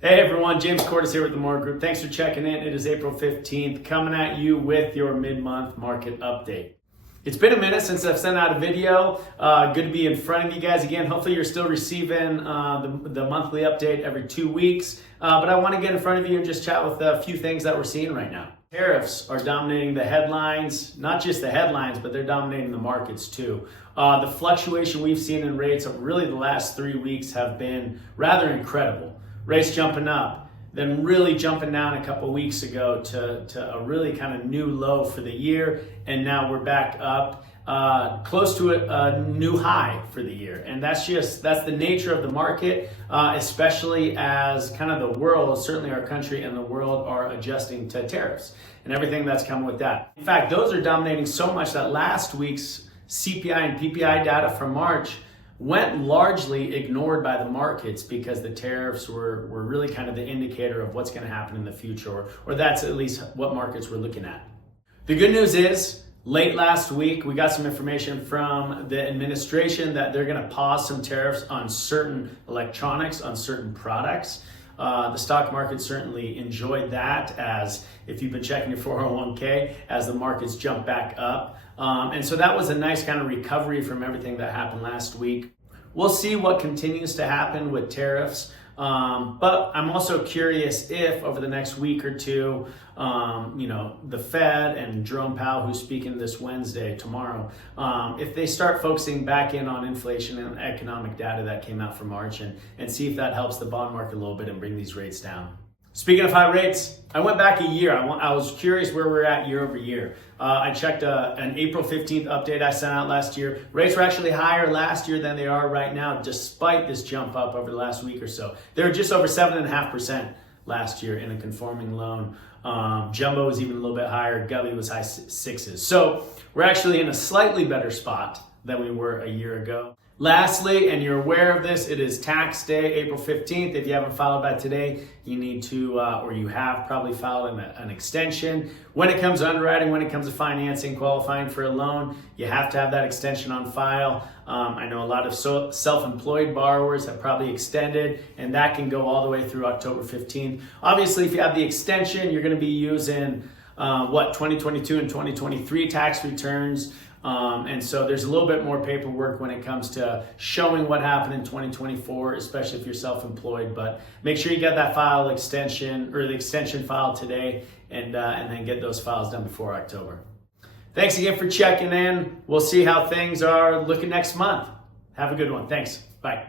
Hey everyone, James Cordes here with the Mortgage Group. Thanks for checking in. It is April 15th, coming at you with your mid-month market update. It's been a minute since I've sent out a video. Good to be in front of you guys again. Hopefully you're still receiving the monthly update every 2 weeks. But I want to get in front of you and just chat with a few things that we're seeing right now. Tariffs are dominating the headlines, not just the headlines, but they're dominating the markets too. The fluctuation we've seen in rates of really the last 3 weeks have been rather incredible. Rates jumping up, then really jumping down a couple weeks ago to a really kind of new low for the year, and now we're back up close to a new high for the year. And that's the nature of the market, especially as kind of the world, certainly our country and the world, are adjusting to tariffs and everything that's coming with that. In fact, those are dominating so much that last week's CPI and PPI data from March went largely ignored by the markets because the tariffs were really kind of the indicator of what's going to happen in the future, or that's at least what markets were looking at. The good news is, late last week, we got some information from the administration that they're going to pause some tariffs on certain electronics, on certain products. The stock market certainly enjoyed that, as if you've been checking your 401k, as the markets jump back up. And so that was a nice kind of recovery from everything that happened last week. We'll see what continues to happen with tariffs. But I'm also curious if over the next week or two, the Fed and Jerome Powell, who's speaking this Wednesday, tomorrow, if they start focusing back in on inflation and economic data that came out for March, and see if that helps the bond market a little bit and bring these rates down. Speaking of high rates, I went back a year. I was curious where we're at year over year. I checked an April 15th update I sent out last year. Rates were actually higher last year than they are right now, despite this jump up over the last week or so. They were just over 7.5% last year in a conforming loan. Jumbo was even a little bit higher. Govy was high sixes. So we're actually in a slightly better spot than we were a year ago. Lastly, and you're aware of this, it is tax day, April 15th. If you haven't filed by today, you need to, or you have probably filed an extension. When it comes to underwriting, when it comes to financing, qualifying for a loan, you have to have that extension on file. I know a lot of self-employed borrowers have probably extended, and that can go all the way through October 15th. Obviously, if you have the extension, you're going to be using 2022 and 2023 tax returns. And so there's a little bit more paperwork when it comes to showing what happened in 2024, especially if you're self-employed. But make sure you get that file extension, or the extension file today, and then get those files done before October. Thanks again for checking in. We'll see how things are looking next month. Have a good one. Thanks. Bye.